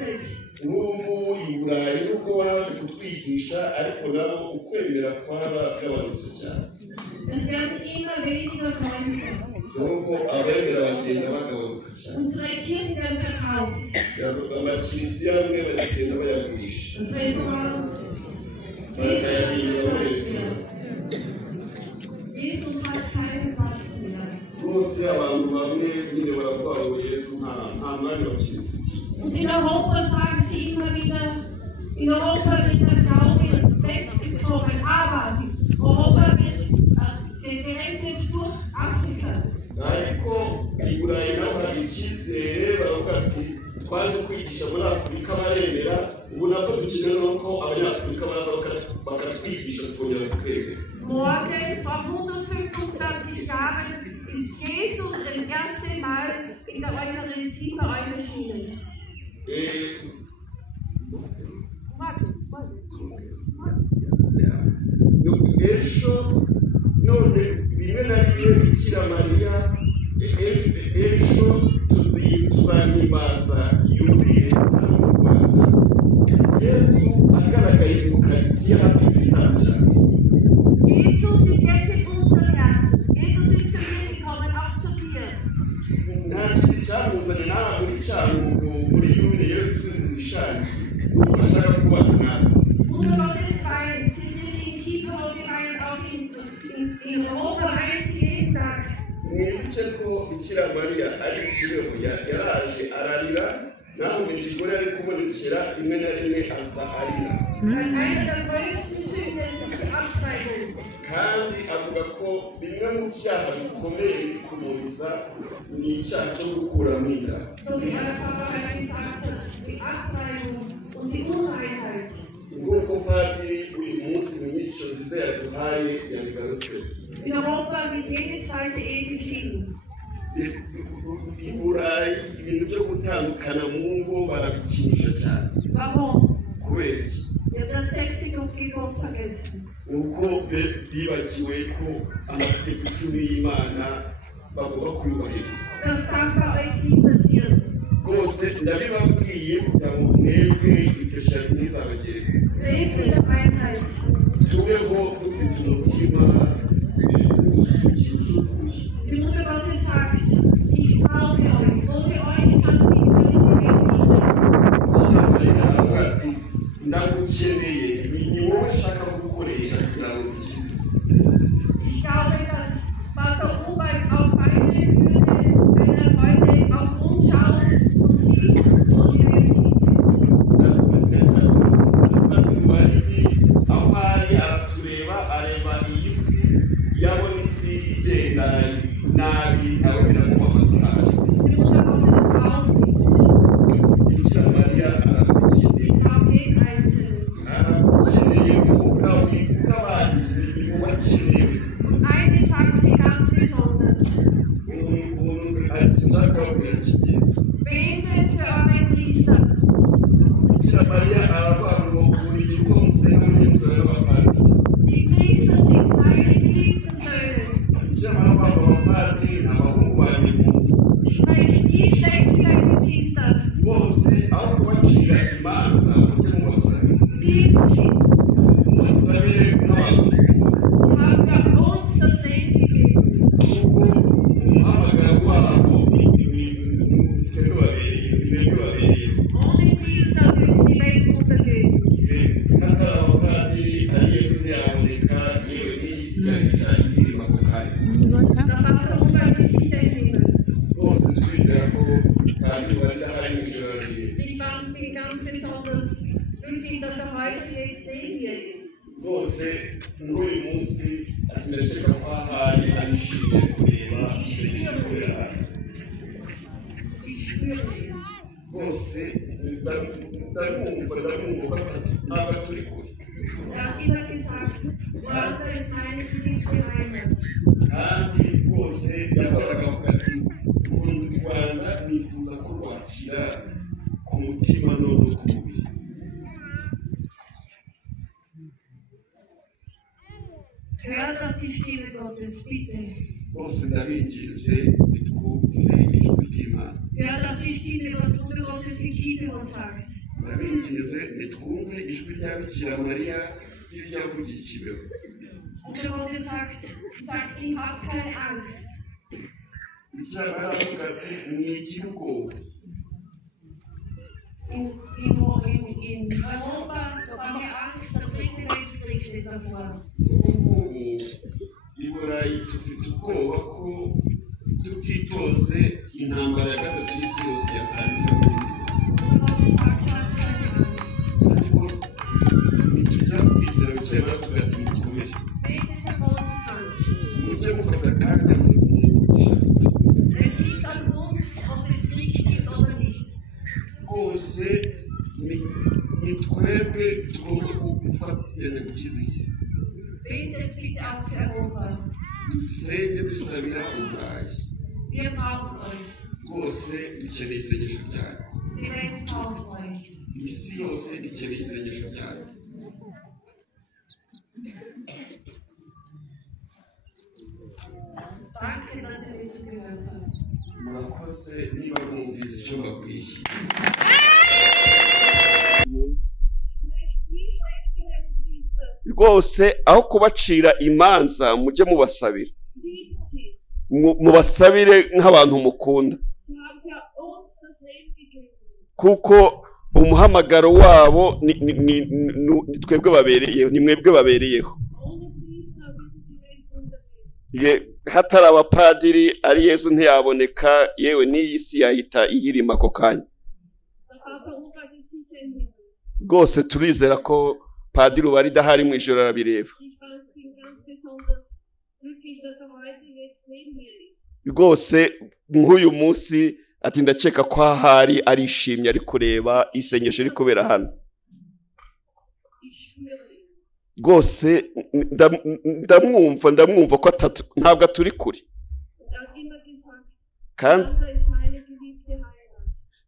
Welt. N'ubu i Burayi nubwo waje kutwigisha ariko nabo ukwemera kwaba gabanutse cyane. Es werden immer weniger Gläubige. Nuko abemera bagenda bagabanuka cyane. Unsere Kirchen werden verkauft. Amakirisiya amwe bagenda bayagurisha. Das Restaurant ist mehr. Jesus hat keinen Platz mehr. Bose abantu bamwe nyine baravuga ngo Yesu nta mwanya bakimufitiye. Und in Europa sagen sie immer wieder, in Europa wird der Glaube weggekommen, aber Europa wird gerettet durch Afrika. Ariko i Burayi naho hari icyizere baravuga ati twaje kwigisha muri Afurika baremera ubu nabwo dukeneye nuko abanyafurika baza bakatwigisha twongera tukwemera. Morgen, vor 125 Jahren, ist Jesus das erste Mal in der Eucharistie bei euch erschienen. Ejo none rimwe na rimwe Bikira Mariya ejo tuzahimbaza yubile hano mu Rwanda. Yesu agaragaye mu Eucharistie hafi y'ibitaro cyacu. Jesus ist jetzt in unserem Herzen. Jesus ist zu mir gekommen, auch zu dir. Nta kintu cyamuzanye nawe muri cyangugu muri yubile Yesu zishaje nuko ashaka kubana natwe. Wunder Gottes Wein sind wir in Kieper und wir feiern auch in Europa eins jeden Tag. Mwibuke ko Bikira Mariya ari ikibeho yaraje ararira naho umugore ari kubonekera rimwe na rimwe asa arira. Einer der größten Sünden ist die Abtreibung. Kandi avuga ko bimwe mu byaha bikomeye bikumubuza ni icyaha cyo gukuramo inda. So wie er vorher gesagt hat, die Abtreibung und die Unreinheit. Nguko Padiri uyu munsi mu mico nziza yaduhaye yabigarutse. In Europa wird jede zweite Ehe geschieden. I Burayi ibintu byo gutandukana mu ngo barabikinisha cyane. Warum? Kubera iki? Wir haben das sechste Gebot vergessen. Uko bibagiwe ko amategeko icumi y'Imana bagomba kuyubahiriza. Das darf bei euch nicht passieren. Rwose ndabibabwiye kugira ngo mwebwe iryo shyari ntizabagere. Lebt in der Einheit. Tubeho dufite umutima usukuye. Die Mutter Gottes sagt, ich brauche euch. Ohne euch kann die Welt nicht leben. Ndagukeneye, ni wowe nshaka gukoresha kugira ngo ukize isi. Ich glaube, dass Vater Hubert auf meine Würde, wenn er heute auf uns schaut und sieht und die Welt nicht. Aho ari aratureba areba iyi si yabona isi igenda nabi nawe biramubabaza nabi. Die Mutter Gottes braucht uns. Bikira Mariya aragukeneye. Ich brauche jeden Einzelnen. Aragukeneye kuvuga wivuga abandi ni mubakenewe. Und eines sagt sie ganz besonders. Ati nzakababwira kigenzi. Betet für eure Priester. Bikira Mariya aravuga ngo buri gihe uko musenga mujye musaba n'abapadiri. Die Priester sind meine geliebten Söhne. Bikira Mariya avuga ngo abapadiri ni abahungu banjye. Sprecht nie schlecht über eine Priester. Bose aho kubacira imanza mujye mubasabe. Liebt sie. Mubasabe n'abantu. Sie haben ja uns das Leben gegeben. Kuko umuhamagaro wabo bibabereye. Ohne Priester würden die Welt untergehen. Kandi abapadiri ari Yesu ntiyaboneka yewe n'isi irimo ako kanya. Der Vater Hubert ist sicher im Himmel. Bose twizera ko kandi badahari mu ijoro rye. Ich bin ganz besonders glücklich, dass er heute jetzt neben mir ist. Bose muri uyu munsi ati ndakeka ko ahari arishimye kureba isengesho rikorera hano. Ich spüre ihn. Bose ndamwumva ntabwo turi kure. Er hat immer gesagt, Vater ist meine geliebte Heimat. Kandi bose yakoraga avuga ati u Rwanda nifuza ko rwakira ku mutima no ku mubiri. Hört auf die Stimme Gottes, bitte. Bose ndabinginze twumvire ijwi ry'Imana. Hört auf die Stimme, was Bruder Gottes Gottes in Bibel sagt. Ndabinginze nitwumve ijwi rya Bikira Mariya ryavugiye i Kibeho. Mutter Gottes sagt ihm, habt keine Angst. Bikira Mariya aravuga ati mwigire ubwoba. In Europa haben wir Angst, der dritte Weltkrieg steht davor. I Burayi dufite ubwoba ko tutitonze intambara ya gatatu y'isi yose yatangira. Ariko nitujya kwizera Bikira Mariya tuvuga ati mukomere. Mujye mufata akanya muvugisha. Es liegt an uns, ob es Krieg gibt oder nicht. Rwose ni twebwe tugomba gufatanya gukiza isi. Betet bitte auch für Europa. Dusenge dusabira Uburayi. Wir brauchen euch. Rwose dukeneye isengesho ryanyu. Die Welt braucht euch. Isi yose ikeneye isengesho ryanyu. Danke, dass ihr mich zugehört habt. Murakoze niba mwumvise icyo mbabwiye. Rwose aho kubacira imanza mujye mubasabira. Mubasabire nk'abantu mukunda. Kuko umuhamagaro wabo ni twebwe babereyeho, ni mwebwe babereyeho. Hatari abapadiri ari Yesu ntiyaboneka, yewe n'iyi si yahita iyirima ako kanya. Rwose turizera ko padiri uba idahari mu ijoro arabireba. Rwose nk'uyu munsi ati ndakeka ko ahari arishimye ari kureba isengesho riri kubera hano. Rwose ndamwumva ko ntabwo turi kure.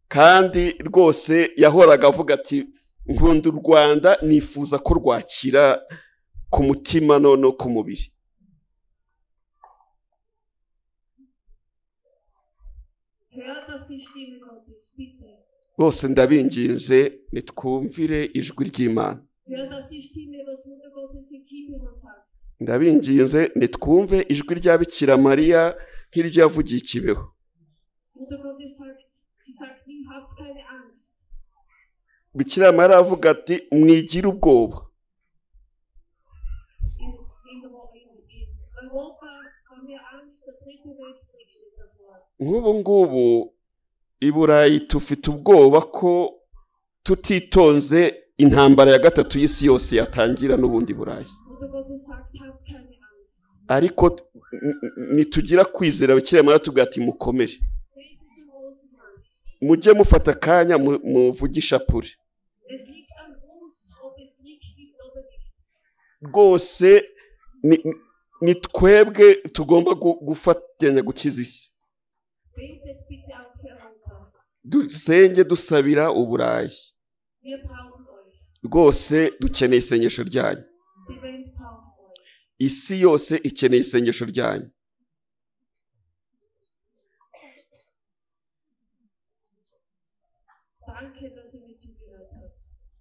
Kandi rwose yahoraga avuga ati nkunda u Rwanda, nifuza ko rwakira ku mutima no ku mubiri. Bose ndabinginze nitwumvire ijwi ry'Imana. Ndabinginze nitwumve ijwi rya Bikira Mariya nk'iryo yavugiye i Kibeho. Bikira Mariya avuga ati mwigire ubwoba. Nk'ubu ngubu i Burayi tufite ubwoba ko tutitonze intambara ya gatatu y'isi yose yatangira n'ubundi Burayi. Ariko nitugira kwizera Bikira Mariya tuvuga ati mukomere. Mujye mufata akanya muvugisha pure. Rwose ni twebwe tugomba gufatanya gukiza isi. Dusenge dusabira Uburayi. Rwose dukeneye isengesho ryanyu. Isi yose ikeneye isengesho ryanyu.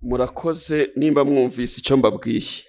Murakoze nimba mwumvise icyo mbabwiye.